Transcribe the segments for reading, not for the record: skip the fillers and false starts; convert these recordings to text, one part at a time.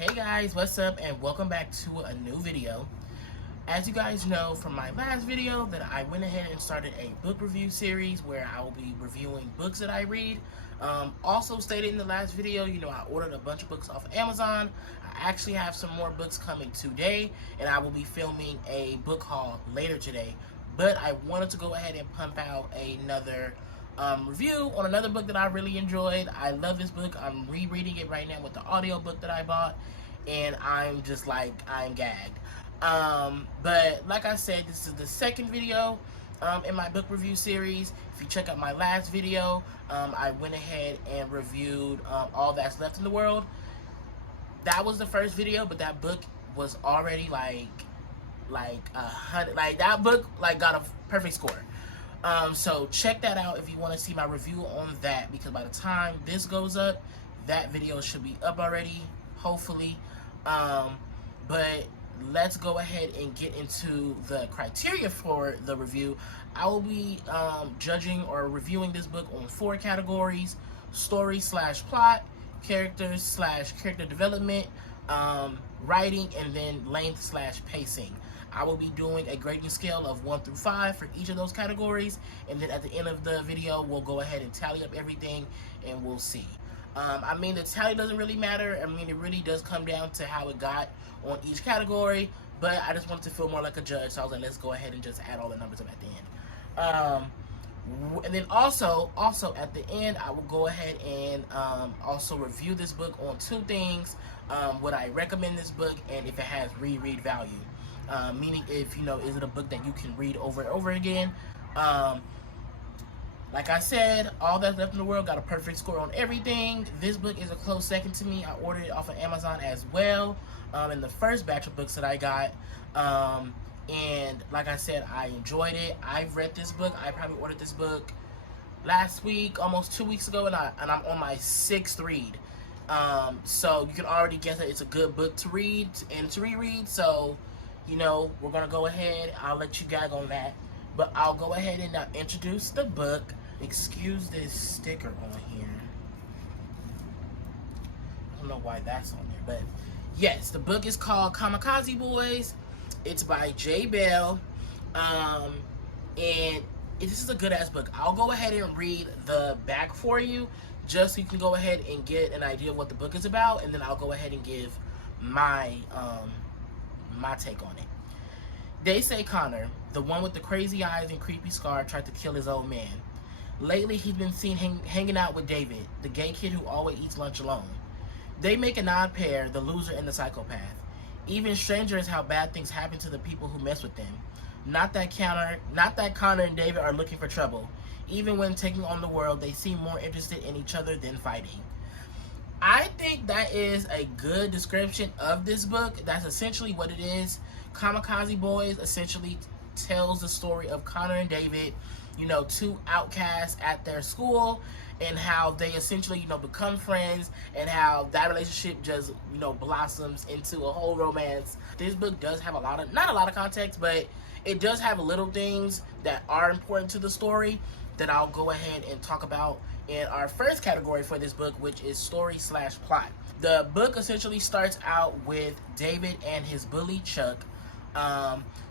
Hey guys, what's up, and welcome back to a new video. As you guys know from my last video that I went ahead and started a book review series where I will be reviewing books that I read. Also stated in the last video, I ordered a bunch of books off of Amazon. I actually have some more books coming today, and I will be filming a book haul later today. But I wanted to go ahead and pump out another review on another book that I really enjoyed. I love this book. I'm rereading it right now with the audio book that I bought, and I'm just like, I'm gagged. But like I said, this is the second video in my book review series. If you check out my last video, I went ahead and reviewed All That's Left in the World. That was the first video, but that book was already like 100. Like that book got a perfect score. So check that out if you want to see my review on that, because by the time this goes up, that video should be up already, hopefully. But let's go ahead and get into the criteria for the review. I will be judging or reviewing this book on 4 categories: story/plot, characters/character development, writing, and then length/pacing. I will be doing a grading scale of 1 through 5 for each of those categories, and then at the end of the video, we'll go ahead and tally up everything, and we'll see. I mean, the tally doesn't really matter. I mean, it really does come down to how it got on each category, but I just wanted to feel more like a judge, so I was like, let's go ahead and just add all the numbers up at the end. And then also at the end, I will go ahead and also review this book on 2 things: would I recommend this book, and if it has reread value. Meaning, if is it a book that you can read over and over again. Like I said, All That's Left in the World got a perfect score on everything. This book is a close second to me. I ordered it off of Amazon as well, in the first batch of books that I got. And like I said, I enjoyed it. I've read this book. I probably ordered this book last week, almost 2 weeks ago, and I'm on my 6th read. So you can already guess that it's a good book to read and to reread. So we're gonna go ahead. I'll let you gag on that, but I'll go ahead and introduce the book. Excuse this sticker on here. I don't know why that's on there, but yes, the book is called Kamikaze Boys. It's by J. Bell, and this is a good ass book. I'll go ahead and read the back for you, just so you can go ahead and get an idea of what the book is about, and then I'll go ahead and give my my take on it. They say Connor, the one with the crazy eyes and creepy scar, tried to kill his old man. Lately, he's been seen hanging out with David, the gay kid who always eats lunch alone. They make an odd pair, the loser and the psychopath. Even stranger is how bad things happen to the people who mess with them. Not that Connor and David are looking for trouble. Even when taking on the world, they seem more interested in each other than fighting. I think that is a good description of this book. That's essentially what it is. Kamikaze Boys essentially tells the story of Connor and David, 2 outcasts at their school, and how they essentially, become friends, and how that relationship just, blossoms into a whole romance. This book does have not a lot of context, but it does have little things that are important to the story that I'll go ahead and talk about in our first category for this book, which is story/plot. The book essentially starts out with David and his bully, Chuck.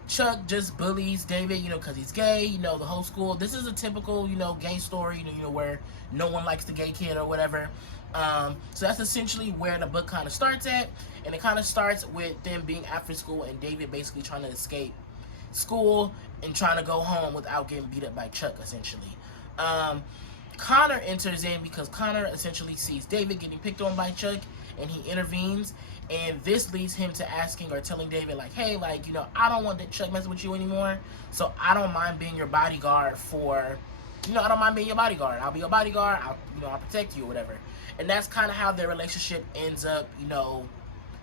Chuck just bullies David, because he's gay, the whole school. This is a typical, gay story, where no one likes the gay kid or whatever. So that's essentially where the book kind of starts at. And it kind of starts with them being after school and David basically trying to escape school and trying to go home without getting beat up by Chuck, essentially. Connor enters in because Connor essentially sees David getting picked on by Chuck, and he intervenes, and this leads him to asking or telling David, like, hey, I don't want that Chuck messing with you anymore, so I don't mind being your bodyguard I don't mind being your bodyguard. I'll be your bodyguard. I'll protect you or whatever. And that's kind of how their relationship ends up,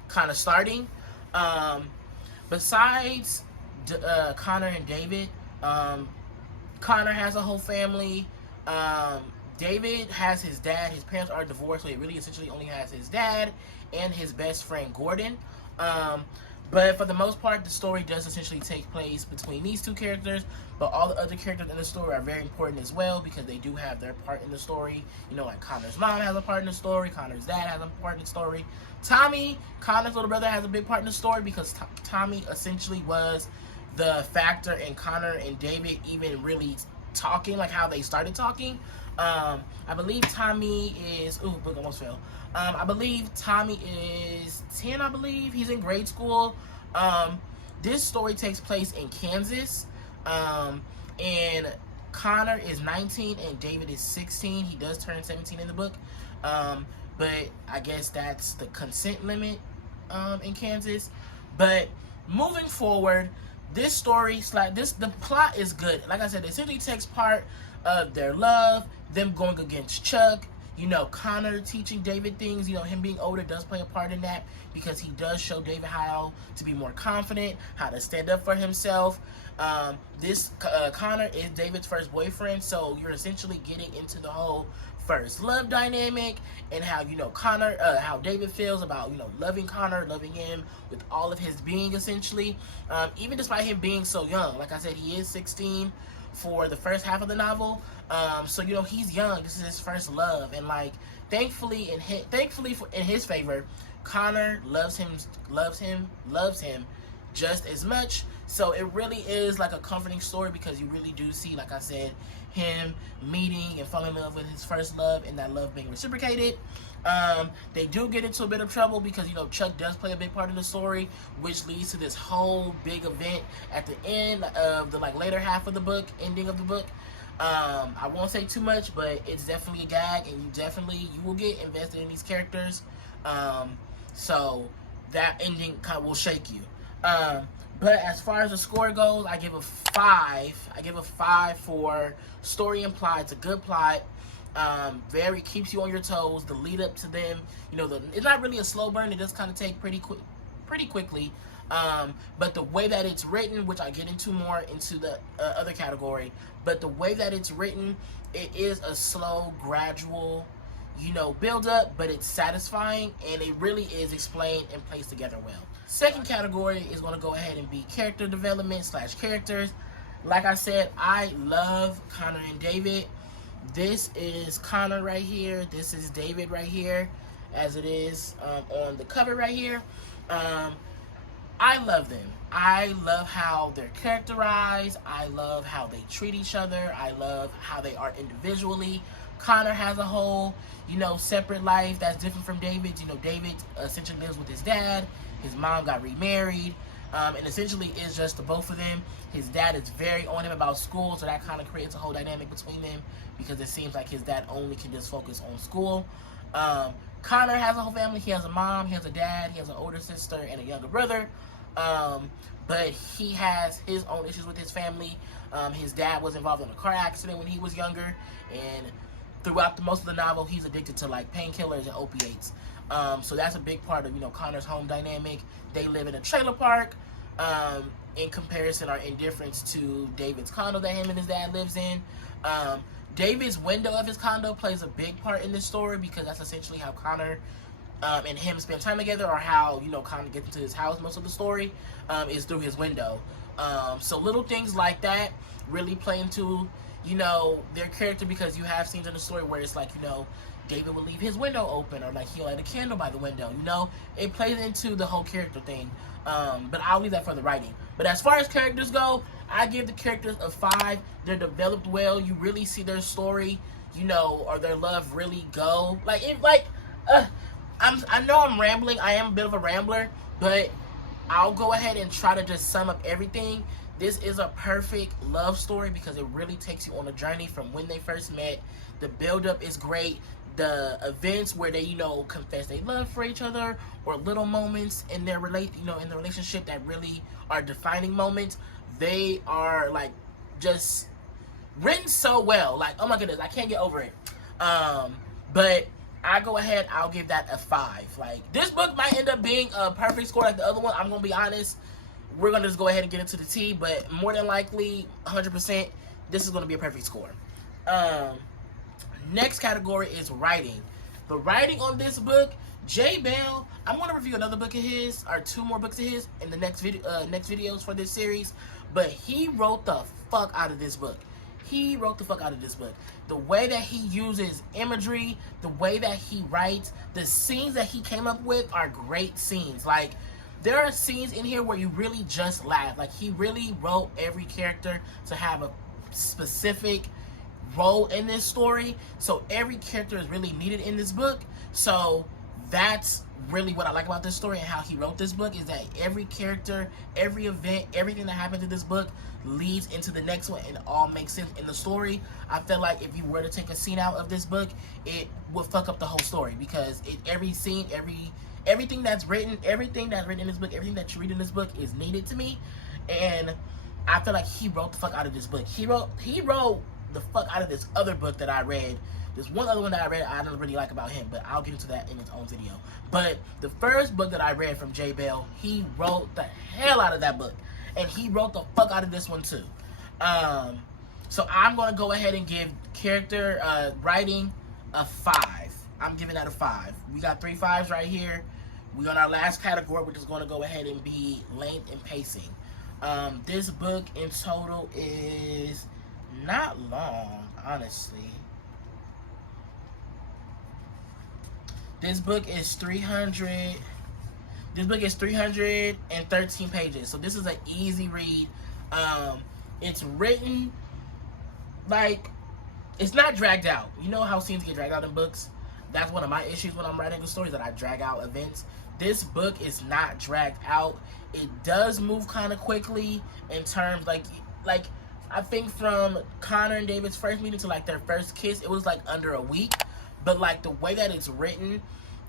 kind of starting. Besides Connor and David, Connor has a whole family. David has his dad. His parents are divorced, so he really essentially only has his dad and his best friend Gordon. But for the most part, the story does essentially take place between these two characters. But all the other characters in the story are very important as well because they do have their part in the story. You know, like Connor's mom has a part in the story. Connor's dad has a part in the story. Tommy, Connor's little brother, has a big part in the story because Tommy essentially was the factor in Connor and David even really talking, like how they started talking. I believe Tommy is, ooh, book almost fell. I believe Tommy is 10, I believe. He's in grade school. This story takes place in Kansas. And Connor is 19 and David is 16. He does turn 17 in the book. But I guess that's the consent limit in Kansas. But moving forward, this story, the plot is good. Like I said, it essentially takes part of their love, them going against Chuck, you know, Connor teaching David things. You know, him being older does play a part in that because he does show David how to be more confident, how to stand up for himself. Connor is David's first boyfriend, so you're essentially getting into the whole first love dynamic and how, you know, Connor, how David feels about, you know, loving Connor, loving him with all of his being, essentially. Even despite him being so young, like I said, he is 16 for the first half of the novel. So, you know, he's young. This is his first love, and like, thankfully in his favor, Connor loves him just as much. So it really is like a comforting story because you really do see, like I said, him meeting and falling in love with his first love and that love being reciprocated. They do get into a bit of trouble because, you know, Chuck does play a big part in the story, which leads to this whole big event at the end of the like later half of the book, ending of the book. I won't say too much, but it's definitely a gag, and you will get invested in these characters. So that ending kind of will shake you. But as far as the score goes, I give a 5. I give a 5 for story and plot. It's a good plot. Very keeps you on your toes. The lead up to them, you know, it's not really a slow burn. It does kind of take pretty quickly. But the way that it's written, which I get into more into the other category, but the way that it's written, it is a slow, gradual, you know, build up, but it's satisfying, and it really is explained and placed together well. Second category is going to go ahead and be character development / characters. Like I said, I love Connor and David. This is Connor right here. This is David right here, as it is on the cover right here. I love them. I love how they're characterized. I love how they treat each other. I love how they are individually. Connor has a whole, you know, separate life that's different from David's. You know, David essentially lives with his dad. His mom got remarried. And essentially it's just the both of them. His dad is very on him about school, so that kind of creates a whole dynamic between them because it seems like his dad only can just focus on school. Connor has a whole family. He has a mom, he has a dad, he has an older sister and a younger brother. But he has his own issues with his family. His dad was involved in a car accident when he was younger, and throughout most of the novel, he's addicted to like painkillers and opiates. So that's a big part of, you know, Connor's home dynamic. They live in a trailer park, in comparison or in difference to David's condo that him and his dad lives in. David's window of his condo plays a big part in this story because that's essentially how Connor and him spend time together, or how, you know, Connor gets into his house. Most of the story is through his window. So little things like that really play into, you know, their character, because you have scenes in the story where it's like, you know, David will leave his window open, or like he'll light a candle by the window. You know, it plays into the whole character thing. But I'll leave that for the writing. But as far as characters go, I give the characters a 5. They're developed well. You really see their story, you know, or their love really go. I know I'm rambling. I am a bit of a rambler, but I'll go ahead and try to just sum up everything. This is a perfect love story because it really takes you on a journey from when they first met. The build-up is great. The events where they, you know, confess their love for each other, or little moments in their in the relationship that really are defining moments. They are like just written so well. Like, oh my goodness, I can't get over it. But I go ahead, I'll give that a 5. Like, this book might end up being a perfect score like the other one. I'm gonna be honest. We're gonna just go ahead and get into the tea, but more than likely, 100%, this is gonna be a perfect score. Next category is writing. The writing on this book, J Bell, I'm going to review another book of his, or 2 more books of his in the next videos for this series. But he wrote the fuck out of this book. He wrote the fuck out of this book. The way that he uses imagery, the way that he writes, the scenes that he came up with are great scenes. Like, there are scenes in here where you really just laugh. Like, he really wrote every character to have a specific role in this story. So every character is really needed in this book. So that's really what I like about this story and how he wrote this book, is that every character, every event, everything that happens in this book leads into the next one and all makes sense in the story. I feel like if you were to take a scene out of this book, it would fuck up the whole story, because every scene, everything that's written in this book, everything that you read in this book is needed to me. And I feel like he wrote the fuck out of this book. He wrote the fuck out of this other book that I read. There's one other one that I read I don't really like about him, but I'll get into that in its own video. But the first book that I read from J Bell, he wrote the hell out of that book. And he wrote the fuck out of this one too. So I'm going to go ahead and give character writing a 5. I'm giving that a 5. We got 3 5s right here. We on our last category, which is going to go ahead and be length and pacing. This book in total is not long, honestly. This book is 313 pages. So this is an easy read. It's written like, it's not dragged out. You know how scenes get dragged out in books? That's one of my issues when I'm writing a story, that I drag out events. This book is not dragged out. It does move kind of quickly in terms like I think from Connor and David's first meeting to like their first kiss, it was like under a week. But like the way that it's written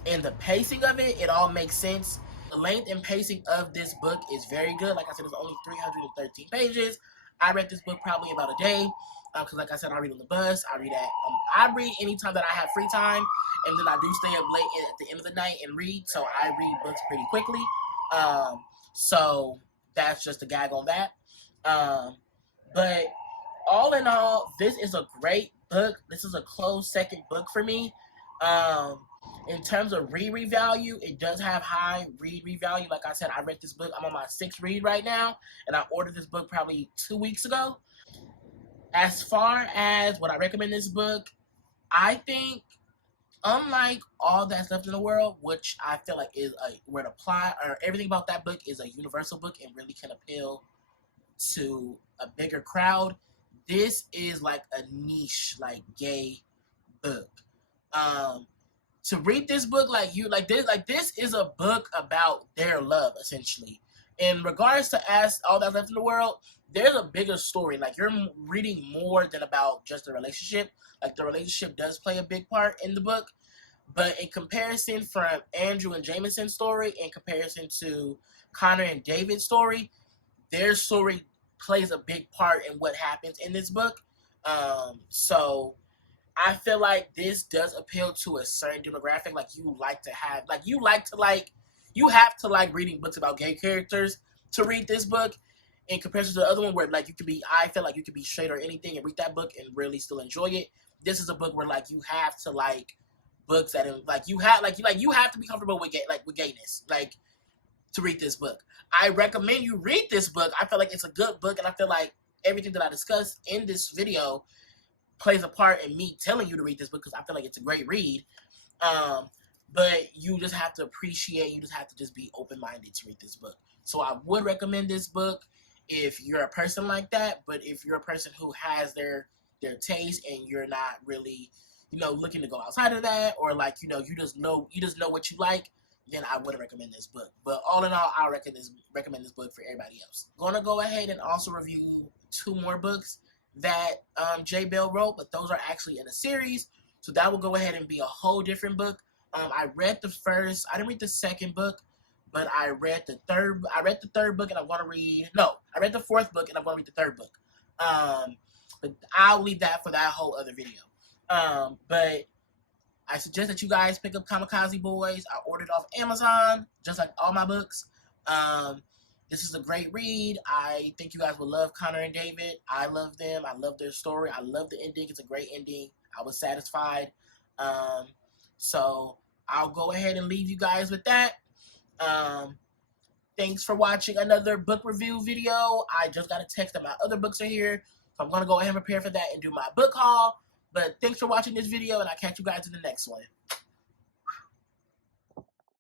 and the pacing of it, it all makes sense. The length and pacing of this book is very good. Like I said, it's only 313 pages. I read this book probably about a day, because like I said, I read on the bus. I read anytime that I have free time, and then I do stay up late at the end of the night and read. So I read books pretty quickly. So that's just a gag on that. But all in all, this is a great book. This is a close second book for me. In terms of read value, it does have high read value. Like I said, I read this book. I'm on my 6th read right now, and I ordered this book probably 2 weeks ago. As far as what I recommend this book, I think, unlike All That's Left in the World, which I feel like is where to apply, or everything about that book is a universal book and really can appeal to a bigger crowd, this is like a niche, like gay book. To read this book, this is a book about their love, essentially. In regards to All That's Left in the World, there's a bigger story. Like, you're reading more than about just the relationship. Like, the relationship does play a big part in the book. But in comparison from Andrew and Jameson's story, in comparison to Connor and David's story, their story plays a big part in what happens in this book. So I feel like this does appeal to a certain demographic. Like, you have to like reading books about gay characters to read this book, in comparison to the other one where like I feel like you could be straight or anything and read that book and really still enjoy it. This is a book where like you have to like books that you have to be comfortable with gayness, like, to read this book. I recommend you read this book. I feel like it's a good book, and I feel like everything that I discussed in this video plays a part in me telling you to read this book, because I feel like it's a great read. But you just have to appreciate, you just have to just be open-minded to read this book. So I would recommend this book if you're a person like that, but if you're a person who has their taste and you're not really, looking to go outside of that, or like, you just know what you like, then I wouldn't recommend this book. But all in all, I recommend this book for everybody else. I'm gonna go ahead and also review 2 more books that J Bell wrote, but those are actually in a series, so that will go ahead and be a whole different book. I read the first, I didn't read the second book, but I read the third book, and I read the 4th book, and I'm gonna read the 3rd book. But I'll leave that for that whole other video. But I suggest that you guys pick up Kamikaze Boys. I ordered off Amazon, just like all my books. This is a great read. I think you guys will love Connor and David. I love them. I love their story. I love the ending. It's a great ending. I was satisfied. So I'll go ahead and leave you guys with that. Thanks for watching another book review video. I just got a text that my other books are here, so I'm going to go ahead and prepare for that and do my book haul. But thanks for watching this video, and I'll catch you guys in the next one.